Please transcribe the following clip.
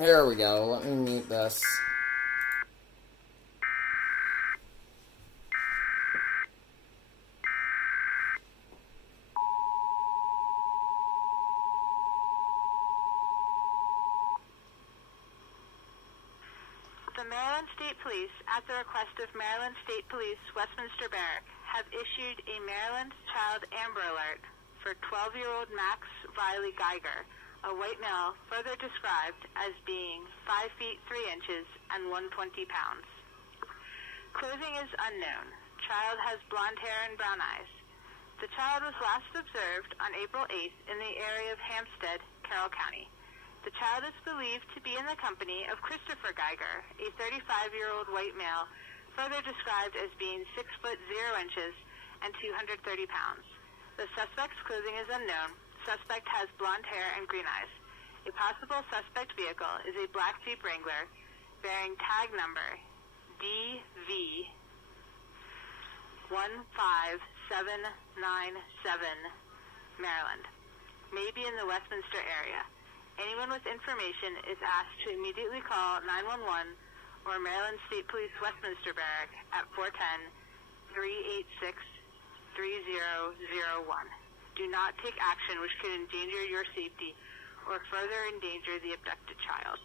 Here we go. Let me mute this. The Maryland State Police, at the request of Maryland State Police, Westminster Barrack, have issued a Maryland Child Amber Alert for 12-year-old Max Riley Geiger, a white male further described as being 5 feet 3 inches and 120 pounds. Clothing is unknown. Child has blonde hair and brown eyes. The child was last observed on April 8th in the area of Hampstead, Carroll County. The child is believed to be in the company of Christopher Geiger, a 35-year-old white male, further described as being 6 foot 0 inches and 230 pounds. The suspect's clothing is unknown. Suspect has blonde hair and green eyes. A possible suspect vehicle is a black Jeep Wrangler bearing tag number DV 15797, Maryland. May be in the Westminster area. Anyone with information is asked to immediately call 911 or Maryland State Police Westminster Barrack at 410-386-3001. Do not take action which could endanger your safety or further endanger the abducted child.